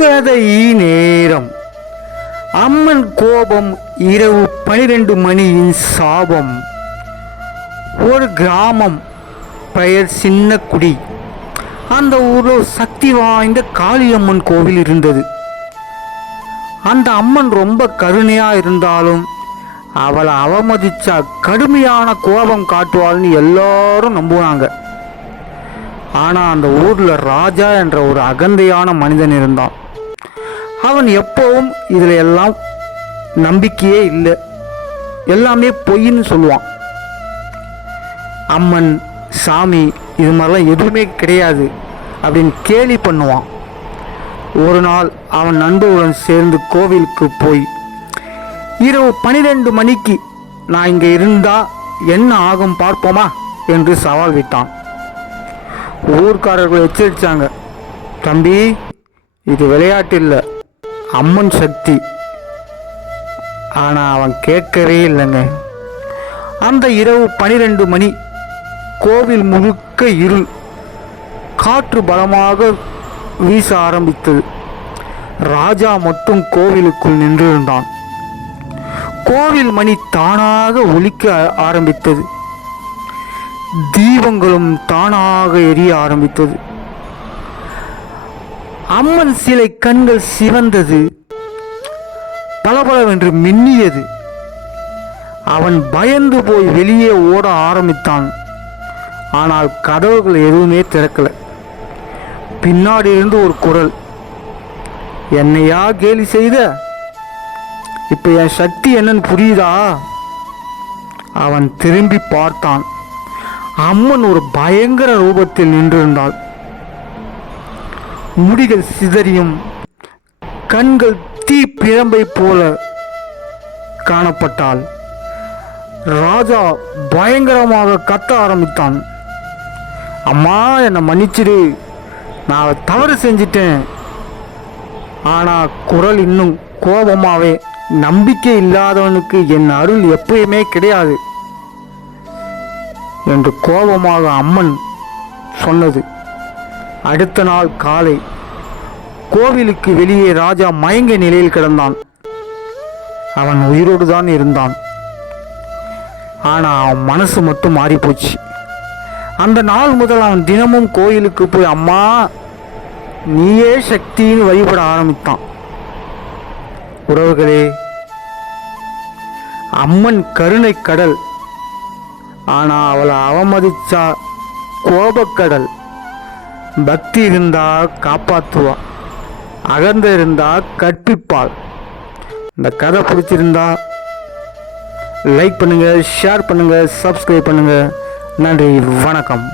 கதை நேரம். அம்மன் கோபம். இரவு 12 மணியின் சாபம். ஒரு கிராமம், பெயர் சின்னக்குடி. அந்த ஊரில் சக்தி வாய்ந்த காளியம்மன் கோவில் இருந்தது. அந்த அம்மன் ரொம்ப கருணையாக இருந்தாலும் அவளை அவமதிச்சா கடுமையான கோபம் காட்டுவாள்னு எல்லாரும் நம்புவாங்க. ஆனால் அந்த ஊரில் ராஜா என்ற ஒரு அகந்தையான மனிதன் இருந்தான். அவன் எப்பவும் இதில் எல்லாம் நம்பிக்கையே இல்லை, எல்லாமே பொய்ன்னு சொல்லுவான். அம்மன், சாமி இது மாதிரிலாம் எதுவுமே கிடையாது அப்படின்னு கேலி பண்ணுவான். ஒரு நாள் அவன் நண்பர்களுடன் சேர்ந்து கோவிலுக்கு போய் இரவு 12 மணிக்கு நான் இங்கே இருந்தால் என்ன ஆகும் பார்ப்போமா என்று சவால் விட்டான். ஊர்க்காரர்கள் எச்சரித்தாங்க, தம்பி இது விளையாட்டு இல்லை, அம்மன் சக்தி. ஆனால் அவன் கேட்கவே இல்லைங்க. அந்த இரவு 12 மணி, கோவில் முழுக்க இருள், காற்று பலமாக வீச ஆரம்பித்தது. ராஜா மட்டும் கோவிலுக்குள் நின்றிருந்தான். கோவில் மணி தானாக ஒலிக்க ஆரம்பித்தது. தீபங்களும் தானாக எரிய ஆரம்பித்தது. அம்மன் சிலை கண்கள் சிவந்தது, பளபளவென்று மின்னியது. அவன் பயந்து போய் வெளியே ஓட ஆரம்பித்தான். ஆனால் கதவுகள் எதுவுமே திறக்கல. பின்னாடி இருந்து ஒரு குரல், என்னையா கேலி செய்த? இப்ப என் சக்தி என்னன்னு புரியுதா? அவன் திரும்பி பார்த்தான். அம்மன் ஒரு பயங்கர ரூபத்தில் நின்றிருந்தாள். முடிகள் சிதறியும் கண்கள் தீ பிழம்பை போல காணப்பட்டாள். ராஜா பயங்கரமாக கத்த ஆரம்பித்தான். அம்மா என்னை மன்னிச்சிடு, நான் தவறு செஞ்சிட்டேன். ஆனா குரல் இன்னும் கோபமாவே, நம்பிக்கை இல்லாதவனுக்கு என் அருள் எப்பயுமே கிடையாது என்று கோபமாக அம்மன் சொன்னது. அடுத்த நாள் காலை கோவிலுக்கு வெளியே ராஜா மயங்க நிலையில் கிடந்தான். அவன் உயிரோடு தான் இருந்தான். ஆனால் அவன் மனசு மட்டும் மாறிப்போச்சு. அந்த நாள் முதல் அவன் தினமும் கோயிலுக்கு போய் அம்மா நீயே சக்தின்னு வழிபட ஆரம்பித்தான். உறவுகளே, அம்மன் கருணை கடல். ஆனால் அவளை அவமதிச்சா கோபக்கடல். பக்தி இருந்தா காப்பாற்றுவா, அகந்த இருந்தா கற்பிப்பாள். இந்த கதை பிடிச்சிருந்தா லைக் பண்ணுங்க, ஷேர் பண்ணுங்க, சப்ஸ்கிரைப் பண்ணுங்க. நன்றி, வணக்கம்.